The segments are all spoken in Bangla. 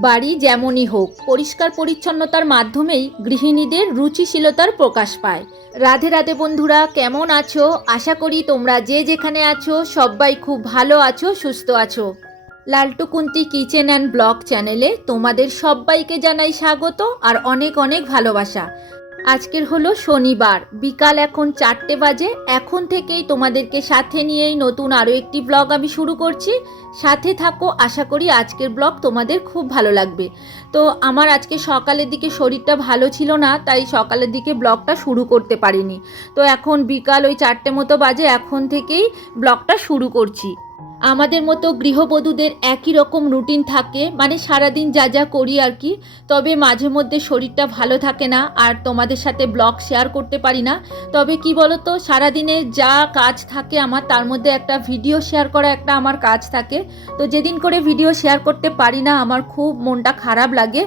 বাড়ি যেমনই হোক, পরিষ্কার পরিচ্ছন্নতার মাধ্যমেই গৃহিণীদের রুচিশীলতার প্রকাশ পায়। রাধে রাধে বন্ধুরা, কেমন আছো? আশা করি তোমরা যে যেখানে আছো, সবাই খুব ভালো আছো, সুস্থ আছো। Laltu Kunti kitchen and blog চ্যানেলে তোমাদের সবাইকে জানাই স্বাগত আর অনেক অনেক ভালোবাসা। আজকের হলো শনিবার। বিকাল এখন চারটে বাজে। এখন থেকেই তোমাদেরকে সাথে নিয়েই নতুন আরও একটি ব্লগ আমি শুরু করছি। সাথে থাকো, আশা করি আজকের ব্লগ তোমাদের খুব ভালো লাগবে। তো আমার আজকে সকালের দিকে শরীরটা ভালো ছিল না, তাই সকালের দিকে ব্লগটা শুরু করতে পারিনি। তো এখন বিকাল ওই চারটে মতো বাজে, এখন থেকেই ব্লগটা শুরু করছি। আমাদের মতো গৃহবধূদের একই রকম রুটিন থাকে মানে সারাদিন যা যা করি আর কি, তবে মাঝে মধ্যে শরীরটা ভালো থাকে না আর তোমাদের সাথে ব্লগ শেয়ার করতে পারি না। তবে কি বলতো, সারাদিনে যা কাজ থাকে আমার, তার মধ্যে একটা ভিডিও শেয়ার করা একটা আমার কাজ থাকে। তো যেদিন করে ভিডিও শেয়ার করতে পারি না, আমার খুব মনটা খারাপ লাগে।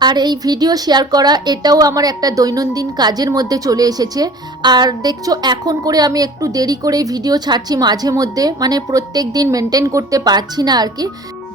আর এই ভিডিও শেয়ার করা, এটাও আমার একটা দৈনন্দিন কাজের মধ্যে চলে এসেছে। আর দেখছ, এখন করে আমি একটু দেরি করে ভিডিও ছাড়ছি মাঝে মধ্যে। মানে প্রত্যেক দিন মেনটেন করতে পারছি না আর কি।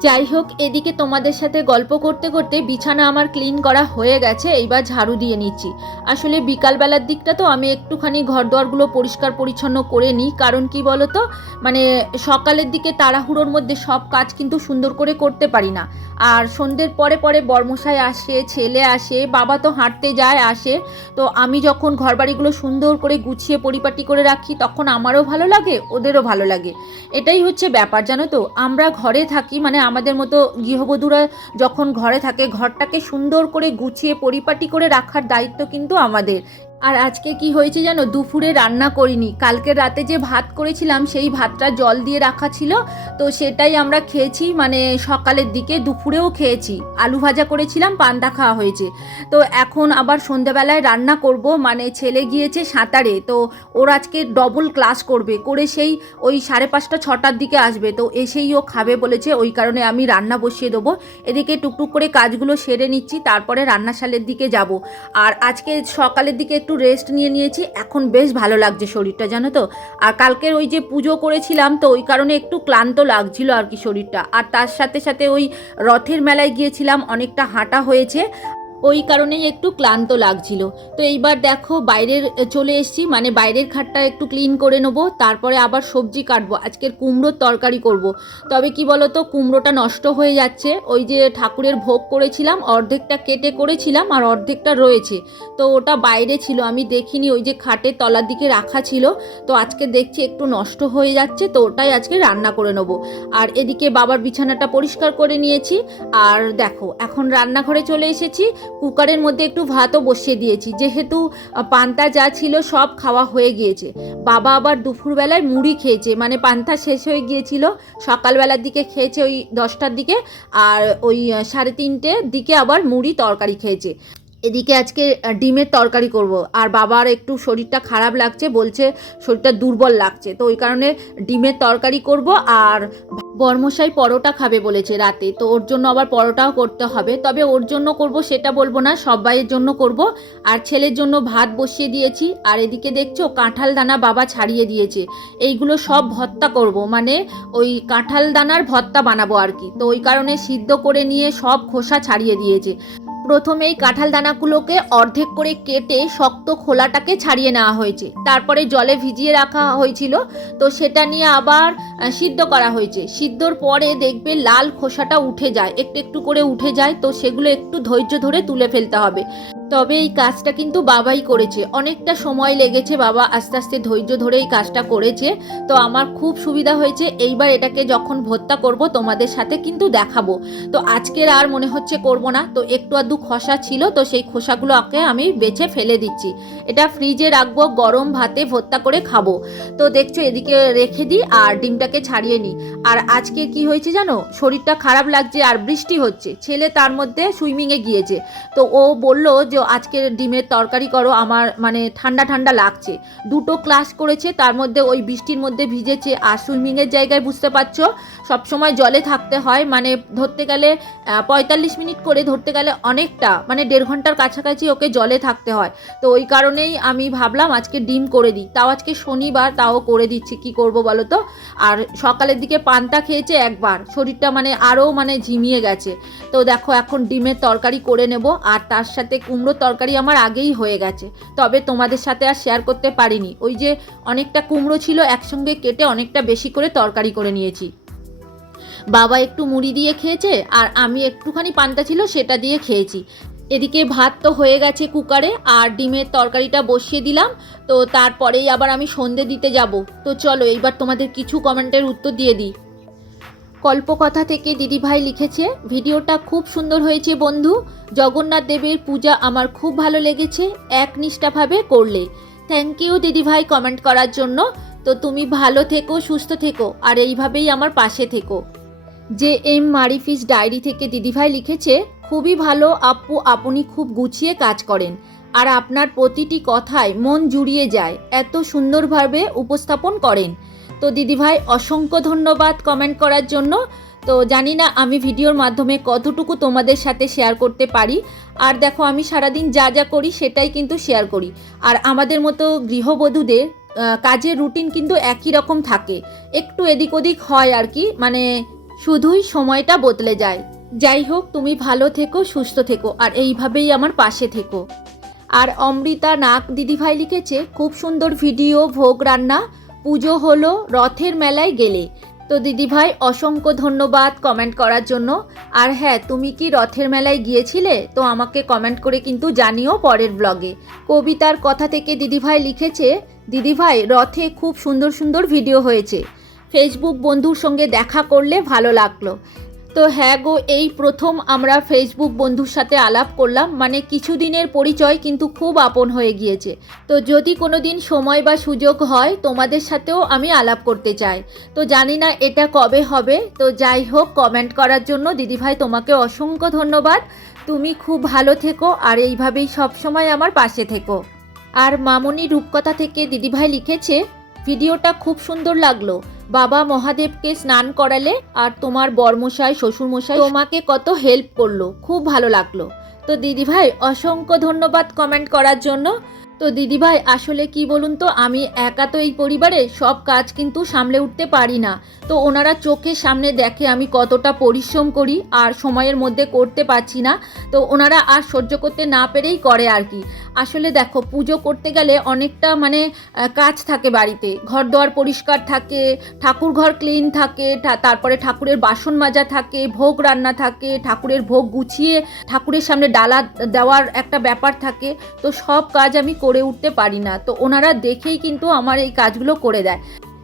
যাই হোক, এদিকে তোমাদের সাথে গল্প করতে করতে বিছানা আমার ক্লিন করা হয়ে গেছে, এইবার ঝাড়ু দিয়ে নিচ্ছি। আসলে বিকালবেলার দিকটা তো আমি একটুখানি ঘর দোয়ারগুলো পরিষ্কার পরিচ্ছন্ন করে নিই, কারণ কি বলতো? মানে সকালের দিকে তাড়াহুড়োর মধ্যে সব কাজ কিন্তু সুন্দর করে করতে পারি না। আর সন্ধ্যের পরে পরে বর্মশাই আসে, ছেলে আসে, বাবা তো হাঁটতে যায়, আসে। তো আমি যখন ঘরবাড়িগুলো সুন্দর করে গুছিয়ে পরিপাটি করে রাখি, তখন আমারও ভালো লাগে, ওদেরও ভালো লাগে। এটাই হচ্ছে ব্যাপার, জানো তো? আমরা ঘরে থাকি মানে আমাদের মতো গৃহবধূরা যখন ঘরে থাকে, ঘরটাকে সুন্দর করে গুছিয়ে, পরিপাটি করে রাখার দায়িত্ব কিন্তু আমাদের। আর আজকে কি হয়েছে জানো? দুপুরে রান্না করিনি। কালকে রাতে যে ভাত করেছিলাম, সেই ভাতটা জল দিয়ে রাখা ছিল। তো সেটাই আমরা খেয়েছি মানে সকালের দিকে দুপুরেও খেয়েছি। আলু ভাজা করেছিলাম, পান্তা খাওয়া হয়েছে। তো এখন আবার সন্ধেবেলায় রান্না করব। মানে ছেলে গিয়েছে সাঁতারে, তো ওর আজকে ডবল ক্লাস করবে। করে সেই ওই সাড়ে পাঁচটা, ছটার দিকে আসবে। তো এসেই ও খাবে বলেছে, ওই কারণে আমি রান্না বসিয়ে দেবো। এদিকে টুকটুক করে কাজগুলো সেরে নিচ্ছি, তারপরে রান্নাশালের দিকে যাব। আর আজকে সকালের দিকে একটু রেস্ট নিয়ে নিয়েছি। এখন বেশ ভালো লাগছে শরীরটা, জানো তো? আর কালকের ওই যে পুজো করেছিলাম, তো ওই কারণে একটু ক্লান্ত লাগছিল আর কি শরীরটা। আর তার সাথে সাথে ওই রথের মেলায় গিয়েছিলাম, অনেকটা হাঁটা হয়েছে। ওই কারণেই একটু ক্লান্ত লাগছিল। তো এইবার দেখো বাইরের চলে এসেছি। মানে বাইরের খাটটা একটু ক্লিন করে নেব, তারপরে আবার সবজি কাটবো। আজকের কুমড়োর তরকারি করব। তবে কি বলো তো কুমড়োটা নষ্ট হয়ে যাচ্ছে। ওই যে ঠাকুরের ভোগ করেছিলাম, অর্ধেকটা কেটে করেছিলাম আর অর্ধেকটা রয়েছে। তো ওটা বাইরে ছিল, আমি দেখিনি। ওই যে খাটের তলার দিকে রাখা ছিল। তো আজকে দেখছি একটু নষ্ট হয়ে যাচ্ছে, তো ওটাই আজকে রান্না করে নেব। আর এদিকে বাবার বিছানাটা পরিষ্কার করে নিয়েছি। আর দেখো, এখন রান্নাঘরে চলে এসেছি। কুকারের মধ্যে একটু ভাতও বসিয়ে দিয়েছি। যেহেতু পান্তা যা ছিল সব খাওয়া হয়ে গিয়েছে। বাবা আবার দুপুরবেলায় মুড়ি খেয়েছে মানে পান্তা শেষ হয়ে গিয়েছিল, সকালবেলার দিকে খেয়েছে ওই দশটার দিকে, আর ওই সাড়ে তিনটের দিকে আবার মুড়ি তরকারি খেয়েছে। এদিকে আজকে ডিমের তরকারি করব। আর বাবার একটু শরীরটা খারাপ লাগছে, বলছে শরীরটা দুর্বল লাগছে। তো ওই কারণে ডিমের তরকারি করব আর বর্মশাই পরোটা খাবে বলেছে রাতে। তো ওর জন্য আবার পরোটাও করতে হবে। তবে ওর জন্য করব সেটা বলব না, সবাইয়ের জন্য করব। আর ছেলের জন্য ভাত বসিয়ে দিয়েছি। আর এদিকে দেখছ কাঁঠাল দানা বাবা ছাড়িয়ে দিয়েছে। এইগুলো সব ভর্তা করব। মানে ওই কাঁঠাল দানার ভর্তা বানাবো আর কি। তো ওই কারণে সিদ্ধ করে নিয়ে সব খোসা ছাড়িয়ে দিয়েছে। প্রথমেই কাঁঠাল দানাগুলোকে অর্ধেক করে কেটে শক্ত খোলাটাকে ছাড়িয়ে নেওয়া হয়েছে। তারপরে জলে ভিজিয়ে রাখা হয়েছিল। তো সেটা নিয়ে আবার সিদ্ধ করা হয়েছে। সিদ্ধর পরে দেখবে লাল খোসাটা উঠে যায়। একটু একটু করে উঠে যায়। তো সেগুলো একটু ধৈর্য ধরে তুলে ফেলতে হবে। তবে এই কাজটা কিন্তু বাবাই করেছে। অনেকটা সময় লেগেছে বাবা আস্তে আস্তে ধৈর্য ধরে এই কাজটা করেছে। তো আমার খুব সুবিধা হয়েছে। এইবার এটাকে যখন ভর্তা করব, তোমাদের সাথে কিন্তু দেখাবো। তো আজকের আর মনে হচ্ছে করব না। তো একটু আধটু খোসা ছিল, তো সেই খোসাগুলো আগে আমি বেছে ফেলে দিচ্ছি। এটা ফ্রিজে রাখব, গরম ভাতে ভর্তা করে খাব। তো দেখছ, এদিকে রেখে দিই আর ডিমটাকে ছাড়িয়ে নিই। আর আজকে কি হয়েছে জানো? শরীরটা খারাপ লাগছে আর বৃষ্টি হচ্ছে। ছেলে তার মধ্যে সুইমিংয়ে গিয়েছে। তো ও বলল যে আজকে ডিমের তরকারি করো, আমার মানে ঠান্ডা ঠান্ডা লাগছে। দুটো ক্লাস করেছে, তার মধ্যে ওই বৃষ্টির মধ্যে ভিজেছে। আর সুইমিংয়ের জায়গায় বুঝতে পারছ সবসময় জলে থাকতে হয় মানে ধরতে গেলে পঁয়তাল্লিশ মিনিট করে ধরতে গেলে অনেকটা মানে দেড় ঘণ্টার কাছাকাছি ওকে জলে থাকতে হয়। তো ওই কারণেই আমি ভাবলাম আজকে ডিম করে দিই। তাও আজকে শনিবার, তাও করে দিচ্ছি, কি করব বলো তো? আর সকালের দিকে পান্তা খেয়েছে একবার, শরীরটা মানে আরও মানে ঝিমিয়ে গেছে। তো দেখো, এখন ডিমের তরকারি করে নেব, আর তার সাথে কুমড়োর তরকারি আমার আগেই হয়ে গেছে। তবে তোমাদের সাথে আর শেয়ার করতে পারিনি। ওই যে অনেকটা কুমড়ো ছিল, একসঙ্গে কেটে অনেকটা বেশি করে তরকারি করে নিয়েছি। বাবা একটু মুড়ি দিয়ে খেয়েছে আর আমি একটুখানি পান্তা ছিল সেটা দিয়ে খেয়েছি। এদিকে ভাত তো হয়ে গেছে কুকারে আর ডিমের তরকারিটা বসিয়ে দিলাম। তো তারপরেই আবার আমি সন্ধে দিতে যাব। তো চলো এইবার তোমাদের কিছু কমেন্টের উত্তর দিয়ে দিই। কল্পকথা থেকে দিদিভাই লিখেছে, ভিডিওটা খুব সুন্দর হয়েছে বন্ধু। জগন্নাথ দেবের পূজা আমার খুব ভালো লেগেছে। একনিষ্ঠাভাবে করলে। থ্যাংক ইউ দিদিভাই কমেন্ট করার জন্য। তো তুমি ভালো থেকো, সুস্থ থেকো। আর এইভাবেই আমার পাশে থেকো। যে এম মারিফিস ডায়েরি থেকে দিদিভাই লিখেছে, খুবই ভালো, আপু, আপনি খুব গুছিয়ে কাজ করেন। আর আপনার প্রতিটি কথায় মন জুড়িয়ে যায়, এত সুন্দরভাবে উপস্থাপন করেন। তো দিদিভাই, অসংখ্য ধন্যবাদ কমেন্ট করার জন্য। তো জানি না আমি ভিডিওর মাধ্যমে কতটুকু তোমাদের সাথে শেয়ার করতে পারি। আর দেখো, আমি সারাদিন যা যা করি, সেটাই কিন্তু শেয়ার করি। আর আমাদের মতো গৃহবধূদের কাজের রুটিন কিন্তু একই রকম থাকে। একটু এদিক ওদিক হয় আর কি মানে শুধুই সময়টা বদলে যায়। যাই হোক তুমি ভালো থেকো, সুস্থ থেকো, আর এইভাবেই আমার পাশে থেকো। আর অমৃতা নাক দিদিভাই লিখেছে, খুব সুন্দর ভিডিও, ভোগ রান্না, পুজো হলো রথের মেলায় গেলে। তো দিদিভাই, অসংখ্য ধন্যবাদ কমেন্ট করার জন্য। আর হ্যাঁ তুমি কি রথের মেলায় গিয়েছিলে? তো আমাকে কমেন্ট করে কিন্তু জানিও পরের ব্লগে। কবিতার কথা থেকে দিদিভাই লিখেছে, দিদিভাই, রথে খুব সুন্দর সুন্দর ভিডিও হয়েছে। ফেসবুক বন্ধুর সঙ্গে দেখা করলে ভালো লাগল। তো হ্যাঁ গো, এই প্রথম আমরা ফেসবুক বন্ধুর সাথে আলাপ করলাম মানে কিছুদিনের পরিচয় কিন্তু খুব আপন হয়ে গিয়েছে। তো যদি কোনো দিন সময় বা সুযোগ হয়, তোমাদের সাথেও আমি আলাপ করতে চাই। তো জানি না এটা কবে হবে, তো যাই হোক কমেন্ট করার জন্য দিদিভাই তোমাকে অসংখ্য ধন্যবাদ। তুমি খুব ভালো থেকো, আর এইভাবেই সবসময় আমার পাশে থেকো। আর মামনি রূপকথা থেকে দিদিভাই লিখেছে ভিডিওটা খুব সুন্দর লাগল। বাবা মহাদেবকে স্নান করালে আর তোমার বরমশাই, শ্বশুরমশাই তোমাকে কত হেল্প করল, খুব ভালো লাগল। তো দিদিভাই, অসংখ্য ধন্যবাদ কমেন্ট করার জন্য। তো দিদিভাই, আসলে কি বলুন তো, আমি একা তো এই পরিবারে সব কাজ কিন্তু সামলে উঠতে পারি না। তো ওনারা চোখের সামনে দেখে আমি কতটা পরিশ্রম করি আর সময়ের মধ্যে করতে পারছি না। তো ওনারা আর সহ্য করতে না পেরেই করে আর কি। আসলে দেখো, পুজো করতে গেলে অনেকটা মানে কাজ থাকে বাড়িতে। ঘর দোয়ার পরিষ্কার থাকে ঠাকুর ঘর ক্লিন থাকে তারপরে ঠাকুরের বাসন মাজা থাকে, ভোগ রান্না থাকে, ঠাকুরের ভোগ গুছিয়ে ঠাকুরের সামনে ডালা দেওয়ার একটা ব্যাপার থাকে। তো সব কাজ আমি করে উঠতে পারি না। তো ওনারা দেখেই কিন্তু আমার এই কাজগুলো করে দেয়।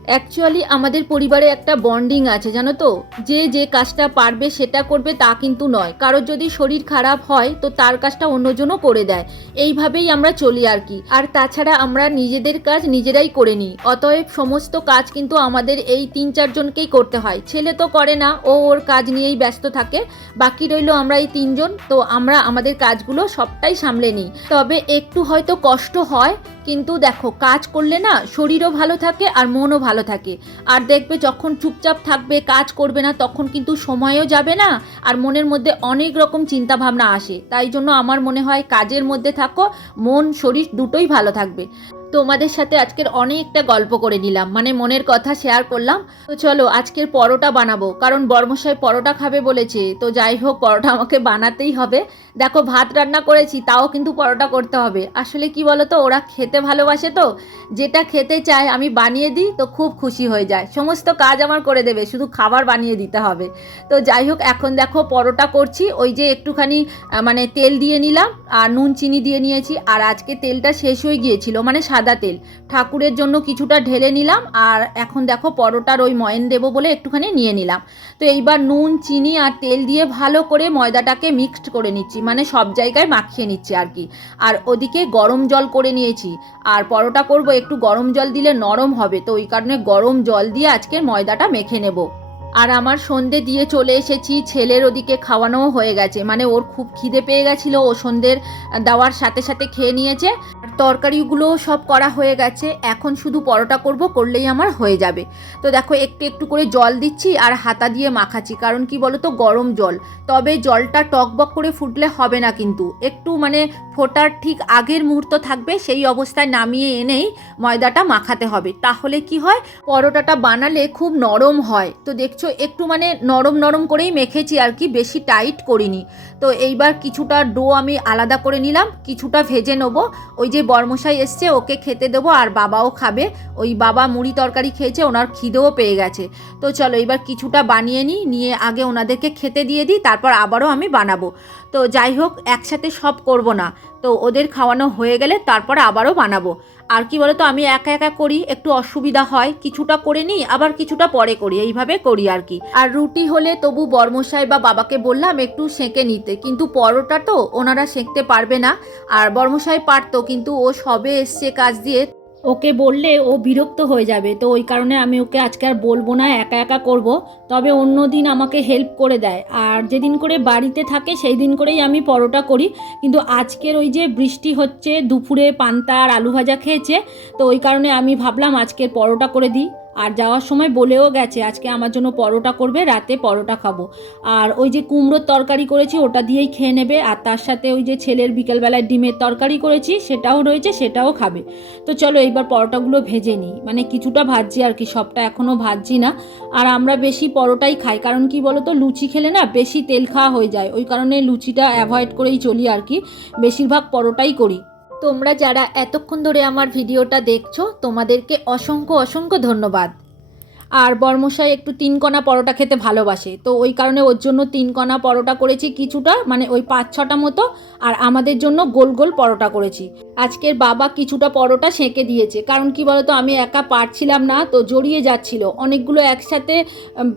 অ্যাকচুয়ালি আমাদের পরিবারে একটা বন্ডিং আছে, জানো তো? যে যে কাজটা পারবে, সেটা করবে, তা কিন্তু নয়। কারোর যদি শরীর খারাপ হয়, তো তার কাজটা অন্যজনও করে দেয়। এইভাবেই আমরা চলি আর কি। আর তাছাড়া আমরা নিজেদের কাজ নিজেরাই করে নিই। অতএব সমস্ত কাজ কিন্তু আমাদের এই তিন চারজনকেই করতে হয়। ছেলে তো করে না, ও ওর কাজ নিয়েই ব্যস্ত থাকে। বাকি রইল আমরা এই তিনজন, তো আমরা আমাদের কাজগুলো সবটাই সামলে নিই। তবে একটু হয়তো কষ্ট হয় কিন্তু দেখো, কাজ করলে না শরীরও ভালো থাকে আর মনও ভালো থাকে। আর দেখবে যখন চুপচাপ থাকবে, কাজ করবে না, তখন কিন্তু সময়ও যাবে না আর মনের মধ্যে অনেক রকম চিন্তাভাবনা আসে। তাই জন্য আমার মনে হয় কাজের মধ্যে থাকো, মন, শরীর দুটোই ভালো থাকবে। তোমাদের সাথে আজকের অনেকটা গল্প করে নিলাম। মানে মনের কথা শেয়ার করলাম। তো চলো, আজকের পরোটা বানাবো। কারণ বর্মশাই পরোটা খাবে বলেছে। তো যাই হোক, পরোটা আমাকে বানাতেই হবে। দেখো, ভাত রান্না করেছি, তাও কিন্তু পরোটা করতে হবে। আসলে কি বলো তো ওরা খেতে ভালোবাসে তো। যেটা খেতে চায়, আমি বানিয়ে দিই, তো খুব খুশি হয়ে যায়। সমস্ত কাজ আমার করে দেবে, শুধু খাবার বানিয়ে দিতে হবে। তো যাই হোক, এখন দেখো, পরোটা করছি। ওই যে একটুখানি মানে তেল দিয়ে নিলাম, আর নুন, চিনি দিয়ে নিয়েছি। আর আজকে তেলটা শেষ হয়ে গিয়েছিল। মানে সাদা তেল। ঠাকুরের জন্য কিছুটা ঢেলে নিলাম আর এখন দেখো পরোটার ওই ময়ন দেবো বলে একটুখানি নিয়ে নিলাম। তো এইবার নুন, চিনি আর তেল দিয়ে ভালো করে ময়দাটাকে মিক্সড করে নিচ্ছি মানে সব জায়গায় মাখিয়ে নিচ্ছি আর কি। আর ওদিকে গরম জল করে নিয়েছি। আর পরোটা করব, একটু গরম জল দিলে নরম হবে, তো ওই কারণে গরম জল দিয়ে আজকে ময়দাটা মেখে নেব। আর আমার সন্ধে দিয়ে চলে এসেছি, ছেলের ওদিকে খাওয়ানোও হয়ে গেছে মানে ওর খুব খিদে পেয়ে গেছিল, ও সন্ধ্যের দেওয়ার সাথে সাথে খেয়ে নিয়েছে। তরকারিগুলো সব করা হয়ে গেছে, এখন শুধু পরোটা করব, করলেই আমার হয়ে যাবে। তো দেখো, একটু একটু করে জল দিচ্ছি আর হাতা দিয়ে মাখাচ্ছি, কারণ কি বলো তো গরম জল। তবে জলটা টকবক করে ফুটলে হবে না কিন্তু। একটু মানে ফোটার ঠিক আগের মুহূর্ত থাকবে, সেই অবস্থায় নামিয়ে এনেই ময়দাটা মাখাতে হবে। তাহলে কি হয়, পরোটাটা বানালে খুব নরম হয়। তো দেখছ, একটু মানে নরম নরম করেই মেখেছি আর কি, বেশি টাইট করিনি। তো এইবার কিছুটা ডো আমি আলাদা করে নিলাম, কিছুটা ভেজে নেব। ওই যে বর্মশাই এসছে, ওকে খেতে দেবো আর বাবাও খাবে। ওই বাবা মুড়ি তরকারি খেয়েছে, ওনার খিদেও পেয়ে গেছে। তো চলো, এবার কিছুটা বানিয়ে নিই, নিয়ে আগে ওনাদেরকে খেতে দিয়ে দিই, তারপর আবারও আমি বানাবো। তো যাই হোক, একসাথে সব করব না। তো ওদের খাওয়ানো হয়ে গেলে তারপর আবারও বানাবো। আর কি বলতো, আমি একা একা করি, একটু অসুবিধা হয়, কিছুটা করে নিই, আবার কিছুটা পরে করি, এইভাবে করি আর কি। আর রুটি হলে তবু বর্মশাই বা বাবাকে বললাম একটু সেঁকে নিতে, কিন্তু পরোটা তো ওনারা সেঁকতে পারবে না। আর বর্মশাই পারতো, কিন্তু ও সবে এসছে কাজ দিয়ে ওকে বললে ও বিরক্ত হয়ে যাবে। তো ওই কারণে আমি ওকে আজকে আর বলব না, একা একা করব। তবে অন্য দিন আমাকে হেল্প করে দেয়। আর যেদিন করে বাড়িতে থাকে সেই দিন করেই আমি পরোটা করি। কিন্তু আজকের ওই যে বৃষ্টি হচ্ছে, দুপুরে পান্তা আর আলু ভাজা খেয়েছে, তো ওই কারণে আমি ভাবলাম আজকের পরোটা করে দিই। আর যাওয়ার সময় বলেও গেছে, আজকে আমার জন্য পরোটা করবে, রাতে পরোটা খাব। আর ওই যে কুমড়োর তরকারি করেছি, ওটা দিয়েই খেয়ে নেবে। আর তার সাথে ওই যে ছেলের বিকেলবেলায় ডিমের তরকারি করেছি, সেটাও রয়েছে, সেটাও খাবে। তো চলো এইবার পরোটাগুলো ভেজে নিই। মানে কিছুটা ভাজছি আর কি, সবটা এখনও ভাজছি না। আর আমরা বেশি পরোটাই খাই, কারণ কি বলো তো লুচি খেলে না বেশি তেল খাওয়া হয়ে যায়। ওই কারণে লুচিটা অ্যাভয়েড করেই চলি আর কি। বেশিরভাগ পরোটাই করি। তোমরা যারা এতক্ষণ ধরে আমার ভিডিওটা দেখছ তোমাদেরকে অসংখ্য অসংখ্য ধন্যবাদ। আর বর্মশাই একটু তিন কণা পরোটা খেতে ভালোবাসে। তো ওই কারণে ওর জন্য তিন কণা পরোটা করেছি কিছুটা মানে ওই পাঁচ ছটা মতো, আর আমাদের জন্য গোল গোল পরোটা করেছি। আজকের বাবা কিছুটা পরোটা সেঁকে দিয়েছে। কারণ কি বলতো, আমি একা পারছিলাম না, তো জড়িয়ে যাচ্ছিল। অনেকগুলো একসাথে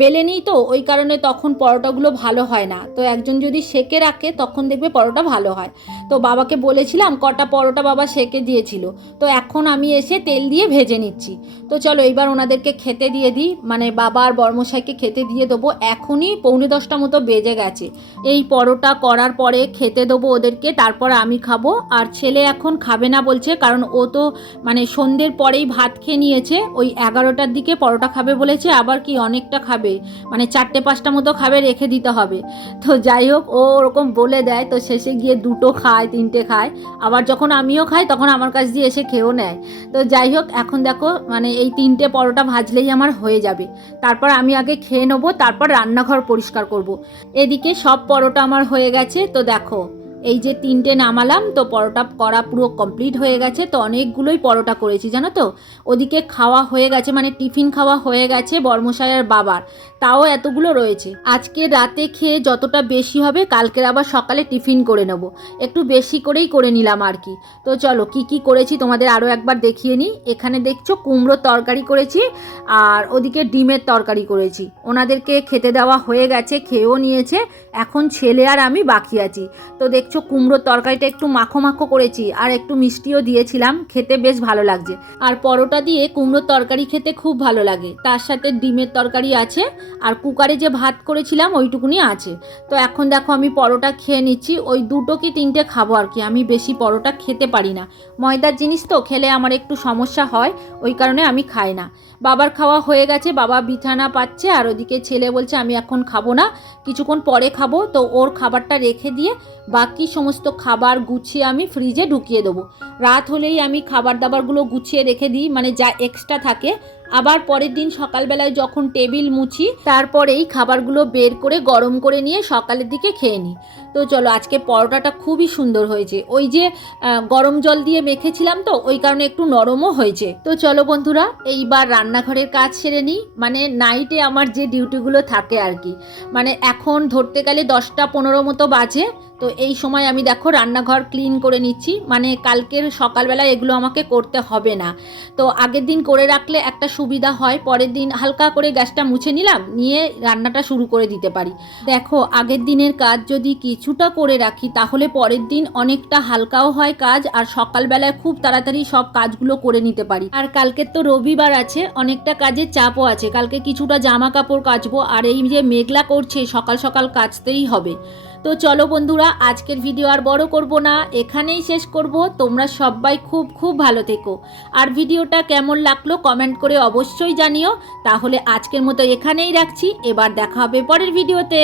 বেলে নিই তো, ওই কারণে তখন পরোটাগুলো ভালো হয় না। তো একজন যদি সেঁকে রাখে, তখন দেখবে পরোটা ভালো হয়। তো বাবাকে বলেছিলাম, কটা পরোটা বাবা সেঁকে দিয়েছিল। তো এখন আমি এসে তেল দিয়ে ভেজে নিচ্ছি। তো চলো এইবার ওনাদেরকে খেতে দিয়ে দিই। মানে বাবা আর বর্মশাইকে খেতে দিয়ে দেবো, এখনই পৌনে দশটা মতো বেজে গেছে। এই পরোটা করার পরে খেতে দেবো ওদেরকে, তারপর আমি খাব। আর ছেলে এখন খাবে না বলছে, কারণ ও তো মানে সন্ধ্যের পরেই ভাত খেয়ে নিয়েছে, ওই এগারোটার দিকে পরোটা খাবে বলেছে, আবার কি অনেকটা খাবে? মানে চারটে পাঁচটা মতো খাবে, রেখে দিতে হবে। তো যাই হোক, ও ওরকম বলে দেয়, তো শেষে গিয়ে দুটো খায়, তিনটে খায়। আবার যখন আমিও খাই, তখন আমার কাছ দিয়ে এসে খেয়েও নেয়। তো যাই হোক, এখন দেখো মানে এই তিনটে পরোটা ভাজলেই আমার হয়ে যাবে তারপর আমি আগে খেয়ে নেব, তারপর রান্নাঘর পরিষ্কার করব। এদিকে সব পরোটা আমার হয়ে গেছে, তো দেখো এই যে তিনটে নামালাম, তো পরোটা করা পুরো কমপ্লিট হয়ে গেছে, তো অনেকগুলোই পরোটা করেছি, জানো তো? ওদিকে খাওয়া হয়ে গেছে মানে টিফিন খাওয়া হয়ে গেছে বর্মশাইয়ের বাবার, তাও এতগুলো রয়েছে। আজকে রাতে খেয়ে যতটা বেশি হবে, কালকের আবার সকালে টিফিন করে নেব। একটু বেশি করেই করে নিলাম আর কি। তো চলো, কি কি করেছি তোমাদের আরও একবার দেখিয়ে নিই। এখানে দেখছ, কুমড়োর তরকারি করেছি, আর ওদিকে ডিমের তরকারি করেছি। ওনাদেরকে খেতে দেওয়া হয়ে গেছে, খেয়েও নিয়েছে, এখন ছেলে আর আমি বাকি আছি। তো দেখছ কুমড়োর তরকারিটা একটু মাখো মাখো করেছি আর একটু মিষ্টিও দিয়েছিলাম, খেতে বেশ ভালো লাগছে। আর পরোটা দিয়ে কুমড়োর তরকারি খেতে খুব ভালো লাগে। তার সাথে ডিমের তরকারি আছে, আর কুকারে যে ভাত করেছিলাম ওইটুকুনি আছে। তো এখন দেখো আমি পরোটা খেয়ে নিচ্ছি, ওই দুটো কি তিনটে খাব আর কি, আমি বেশি পরোটা খেতে পারি না। ময়দার জিনিস তো, খেলে আমার একটু সমস্যা হয়, ওই কারণে আমি খাই না। বাবার খাওয়া হয়ে গেছে, বাবা বিছানা পাচ্ছে, আর ওদিকে ছেলে বলছে আমি এখন খাব না, কিছুক্ষণ পরে খাব। তো ওর খাবারটা রেখে দিয়ে বাকি সমস্ত খাবার গুছিয়ে আমি ফ্রিজে ঢুকিয়ে দেবো। রাত হলেই আমি খাবার দাবারগুলো গুছিয়ে রেখে দিই মানে যা এক্সট্রা থাকে আবার পরের দিন সকালবেলায় যখন টেবিল মুছি, তারপরেই খাবারগুলো বের করে গরম করে নিয়ে সকালের দিকে খেয়ে নিই। তো চলো, আজকে পরোটাটা খুবই সুন্দর হয়েছে। ওই যে গরম জল দিয়ে মেখেছিলাম তো, ওই কারণে একটু নরমও হয়েছে। তো চলো বন্ধুরা, এইবার রান্নাঘরের কাজ সেরে নিই। মানে নাইটে আমার যে ডিউটিগুলো থাকে আর কি। মানে এখন ধরতে গেলে দশটা পনেরো মতো বাজে। তো এই সময় আমি দেখো রান্নাঘর ক্লিন করে নিচ্ছি। মানে কালকের সকালবেলা এগুলো আমাকে করতে হবে না। তো আগের দিন করে রাখলে একটা সুবিধা হয়, পরের দিন হালকা করে গ্যাসটা মুছে নিলাম, নিয়ে রান্নাটা শুরু করে দিতে পারি। দেখো, আগের দিনের কাজ যদি কিছুটা করে রাখি, তাহলে পরের দিন অনেকটা হালকাও হয় কাজ, আর সকালবেলায় খুব তাড়াতাড়ি সব কাজগুলো করে নিতে পারি। আর কালকের তো রবিবার আছে, অনেকটা কাজের চাপও আছে। কালকে কিছুটা জামা কাপড় কাচবো, আর এই যে মেঘলা করছে, সকাল সকাল কাচতেই হবে। তো চলো বন্ধুরা, আজকের ভিডিও আর বড় করব না। এখানেই শেষ করব। তোমরা সবাই খুব খুব ভালো থেকো। আর ভিডিওটা কেমন লাগল কমেন্ট করে অবশ্যই জানিও। তাহলে আজকের মতো এখানেই রাখছি। এবার দেখা হবে পরের ভিডিওতে